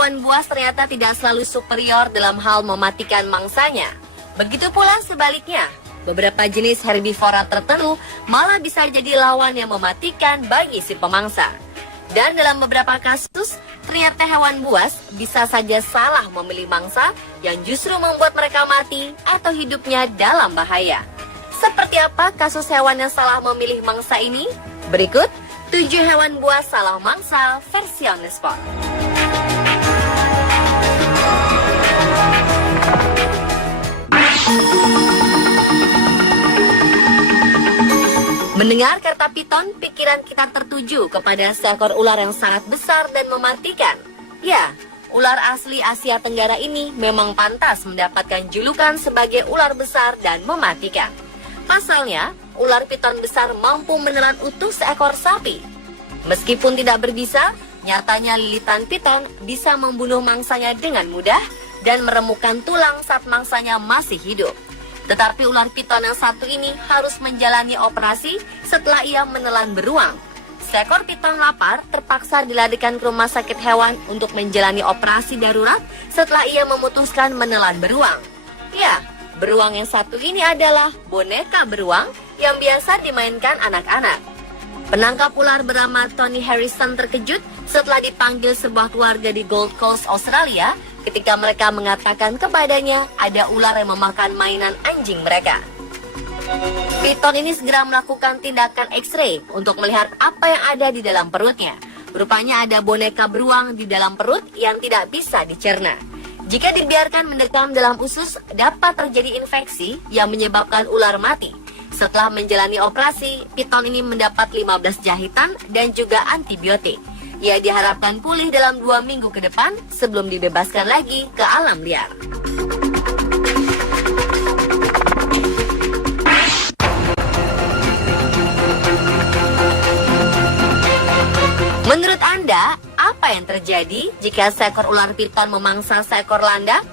hewan buas ternyata tidak selalu superior dalam hal mematikan mangsanya. Begitu pula sebaliknya, beberapa jenis herbivora tertentu malah bisa jadi lawan yang mematikan bagi si pemangsa. Dan dalam beberapa kasus, ternyata hewan buas bisa saja salah memilih mangsa yang justru membuat mereka mati atau hidupnya dalam bahaya. Seperti apa kasus hewan yang salah memilih mangsa ini? Berikut 7 hewan buas salah mangsa versi on the spot. Mendengar kata piton, pikiran kita tertuju kepada seekor ular yang sangat besar dan mematikan. Ya, ular asli Asia Tenggara ini memang pantas mendapatkan julukan sebagai ular besar dan mematikan. Pasalnya, ular piton besar mampu menelan utuh seekor sapi. Meskipun tidak berbisa, nyatanya lilitan piton bisa membunuh mangsanya dengan mudah dan meremukkan tulang saat mangsanya masih hidup. Tetapi ular piton yang satu ini harus menjalani operasi setelah ia menelan beruang. Seekor piton lapar terpaksa dilarikan ke rumah sakit hewan untuk menjalani operasi darurat setelah ia memutuskan menelan beruang. Ya, beruang yang satu ini adalah boneka beruang yang biasa dimainkan anak-anak. Penangkap ular bernama Tony Harrison terkejut setelah dipanggil sebuah keluarga di Gold Coast, Australia, ketika mereka mengatakan kepadanya ada ular yang memakan mainan anjing mereka. Piton ini segera melakukan tindakan X-ray untuk melihat apa yang ada di dalam perutnya. Rupanya ada boneka beruang di dalam perut yang tidak bisa dicerna. Jika dibiarkan mendekam dalam usus, dapat terjadi infeksi yang menyebabkan ular mati. Setelah menjalani operasi, piton ini mendapat 15 jahitan dan juga antibiotik. Ia diharapkan pulih dalam 2 minggu ke depan sebelum dibebaskan lagi ke alam liar. Menurut Anda, apa yang terjadi jika seekor ular piton memangsa seekor landak?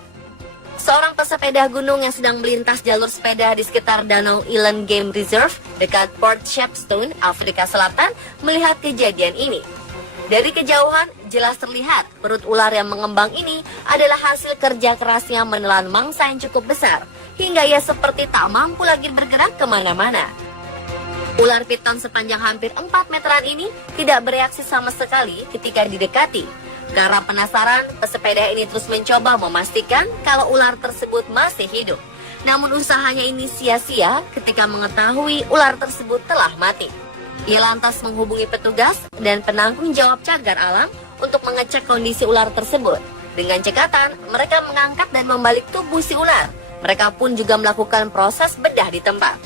Seorang pesepeda gunung yang sedang melintas jalur sepeda di sekitar Danau Eland Game Reserve dekat Port Shepstone, Afrika Selatan, melihat kejadian ini. Dari kejauhan, jelas terlihat perut ular yang mengembang ini adalah hasil kerja kerasnya menelan mangsa yang cukup besar, hingga ia seperti tak mampu lagi bergerak kemana-mana. Ular piton sepanjang hampir 4 meteran ini tidak bereaksi sama sekali ketika didekati. Karena penasaran, pesepeda ini terus mencoba memastikan kalau ular tersebut masih hidup. Namun usahanya ini sia-sia ketika mengetahui ular tersebut telah mati. Ia lantas menghubungi petugas dan penanggung jawab cagar alam untuk mengecek kondisi ular tersebut. Dengan cekatan, mereka mengangkat dan membalik tubuh si ular. Mereka pun juga melakukan proses bedah di tempat.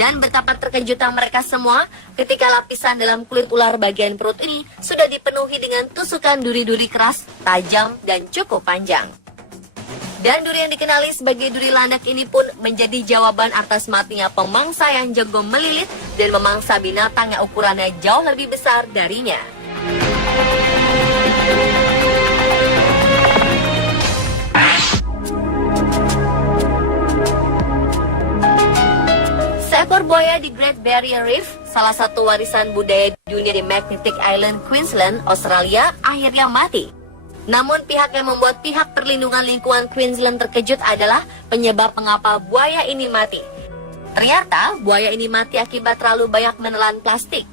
Dan betapa terkejutnya mereka semua ketika lapisan dalam kulit ular bagian perut ini sudah dipenuhi dengan tusukan duri-duri keras, tajam, dan cukup panjang. Dan duri yang dikenali sebagai duri landak ini pun menjadi jawaban atas matinya pemangsa yang jago melilit dan memangsa binatang yang ukurannya jauh lebih besar darinya. Seekor buaya di Great Barrier Reef, salah satu warisan budaya dunia di Magnetic Island, Queensland, Australia, akhirnya mati. Namun pihak yang membuat pihak perlindungan lingkungan Queensland terkejut adalah penyebab mengapa buaya ini mati. Ternyata buaya ini mati akibat terlalu banyak menelan plastik.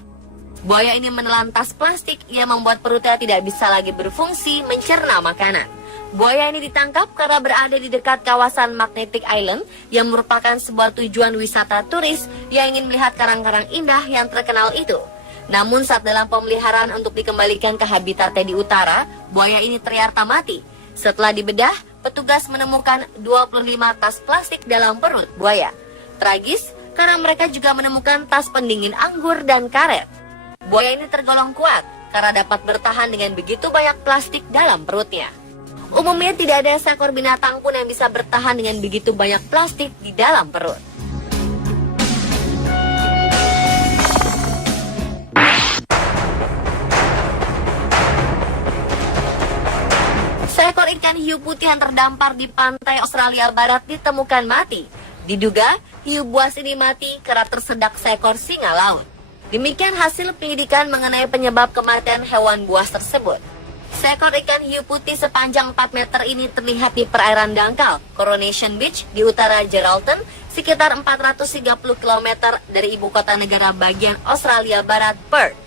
Buaya ini menelan tas plastik yang membuat perutnya tidak bisa lagi berfungsi mencerna makanan. Buaya ini ditangkap karena berada di dekat kawasan Magnetic Island yang merupakan sebuah tujuan wisata turis yang ingin melihat karang-karang indah yang terkenal itu. Namun saat dalam pemeliharaan untuk dikembalikan ke habitatnya di utara, buaya ini ternyata mati. Setelah dibedah, petugas menemukan 25 tas plastik dalam perut buaya. Tragis karena mereka juga menemukan tas pendingin anggur dan karet. Buaya ini tergolong kuat karena dapat bertahan dengan begitu banyak plastik dalam perutnya. Umumnya tidak ada seekor binatang pun yang bisa bertahan dengan begitu banyak plastik di dalam perut. Seekor ikan hiu putih yang terdampar di pantai Australia Barat ditemukan mati. Diduga, hiu buas ini mati karena tersedak seekor singa laut. Demikian hasil penyidikan mengenai penyebab kematian hewan buas tersebut. Seekor ikan hiu putih sepanjang 4 meter ini terlihat di perairan dangkal Coronation Beach di utara Geraldton, sekitar 430 km dari ibu kota negara bagian Australia Barat, Perth.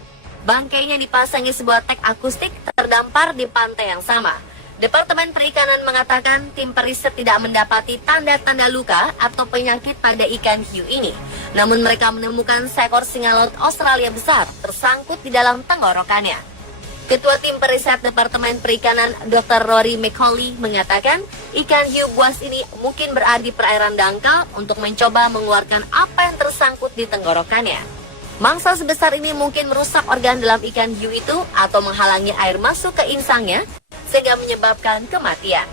Bangkainya dipasangi sebuah tag akustik terdampar di pantai yang sama. Departemen Perikanan mengatakan tim periset tidak mendapati tanda-tanda luka atau penyakit pada ikan hiu ini. Namun mereka menemukan seekor singa laut Australia besar tersangkut di dalam tenggorokannya. Ketua tim periset Departemen Perikanan Dr. Rory McCauley mengatakan ikan hiu buas ini mungkin berada di perairan dangkal untuk mencoba mengeluarkan apa yang tersangkut di tenggorokannya. Mangsa sebesar ini mungkin merusak organ dalam ikan hiu itu atau menghalangi air masuk ke insangnya sehingga menyebabkan kematian.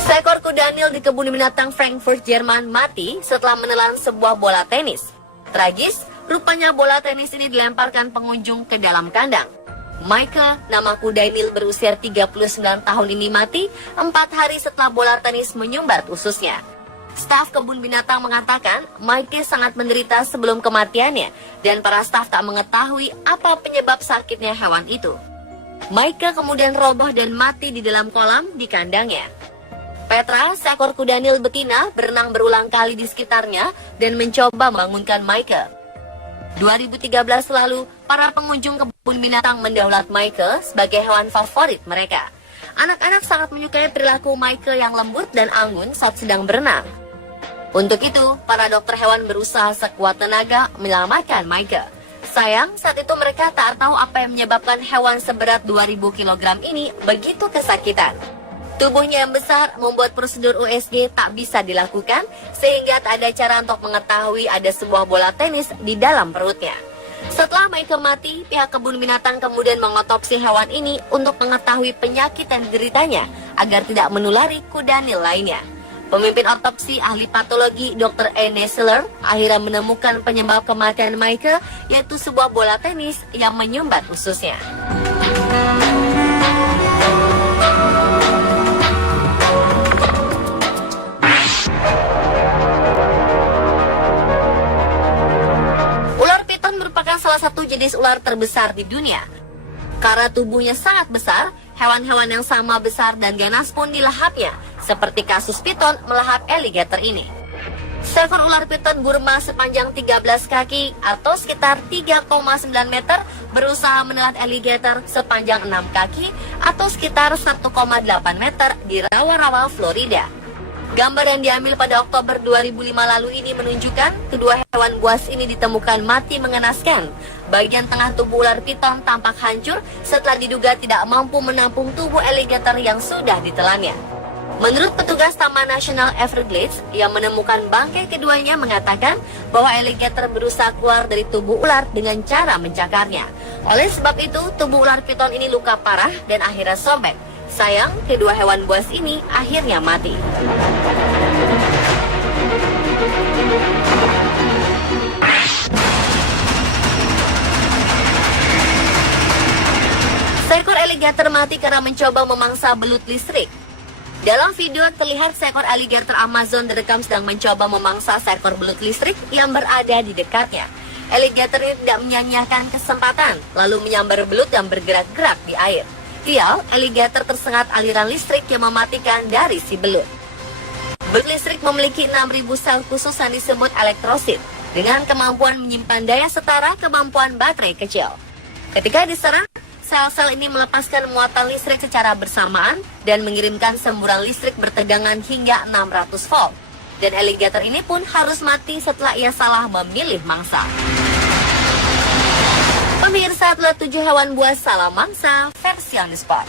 Seekor kuda Nil di kebun binatang Frankfurt, Jerman mati setelah menelan sebuah bola tenis. Tragis, rupanya bola tenis ini dilemparkan pengunjung ke dalam kandang. Michael, nama kuda Nil berusia 39 tahun ini mati 4 hari setelah bola tenis menyumbat ususnya. Staf kebun binatang mengatakan Michael sangat menderita sebelum kematiannya dan para staf tak mengetahui apa penyebab sakitnya hewan itu. Michael kemudian roboh dan mati di dalam kolam di kandangnya. Petra, seekor kuda Nil betina, berenang berulang kali di sekitarnya dan mencoba membangunkan Michael. 2013 lalu, para pengunjung kebun binatang mendaulat Michael sebagai hewan favorit mereka. Anak-anak sangat menyukai perilaku Michael yang lembut dan anggun saat sedang berenang. Untuk itu, para dokter hewan berusaha sekuat tenaga menyelamatkan Michael. Sayang, saat itu mereka tak tahu apa yang menyebabkan hewan seberat 2000 kg ini begitu kesakitan. Tubuhnya yang besar membuat prosedur USG tak bisa dilakukan, sehingga tak ada cara untuk mengetahui ada sebuah bola tenis di dalam perutnya. Setelah Michael mati, pihak kebun binatang kemudian mengotopsi hewan ini untuk mengetahui penyakit yang dideritanya agar tidak menulari kuda Nil lainnya. Pemimpin otopsi ahli patologi Dr. Anne Seller akhirnya menemukan penyebab kematian Michael, yaitu sebuah bola tenis yang menyumbat ususnya. Salah satu jenis ular terbesar di dunia. Karena tubuhnya sangat besar, hewan-hewan yang sama besar dan ganas pun dilahapnya, seperti kasus piton melahap alligator ini. Seekor ular piton Burma sepanjang 13 kaki atau sekitar 3,9 meter berusaha menelan alligator sepanjang 6 kaki atau sekitar 1,8 meter di rawa-rawa Florida. Gambar yang diambil pada Oktober 2005 lalu ini menunjukkan kedua hewan buas ini ditemukan mati mengenaskan. Bagian tengah tubuh ular piton tampak hancur setelah diduga tidak mampu menampung tubuh alligator yang sudah ditelannya. Menurut petugas Taman Nasional Everglades yang menemukan bangkai keduanya mengatakan bahwa alligator berusaha keluar dari tubuh ular dengan cara mencakarnya. Oleh sebab itu, tubuh ular piton ini luka parah dan akhirnya sobek. Sayang, kedua hewan buas ini akhirnya mati. Seekor alligator mati karena mencoba memangsa belut listrik. Dalam video terlihat seekor alligator Amazon direkam sedang mencoba memangsa seekor belut listrik yang berada di dekatnya. Alligator ini tidak menyia-nyiakan kesempatan, lalu menyambar belut yang bergerak-gerak di air. Sial, alligator tersengat aliran listrik yang mematikan dari si belut. Belut listrik memiliki 6.000 sel khusus yang disebut elektrosit, dengan kemampuan menyimpan daya setara kemampuan baterai kecil. Ketika diserang, sel-sel ini melepaskan muatan listrik secara bersamaan dan mengirimkan semburan listrik bertegangan hingga 600 volt. Dan alligator ini pun harus mati setelah ia salah memilih mangsa. Pemirsa, telah 7 hewan buas salah mangsa versi on the spot.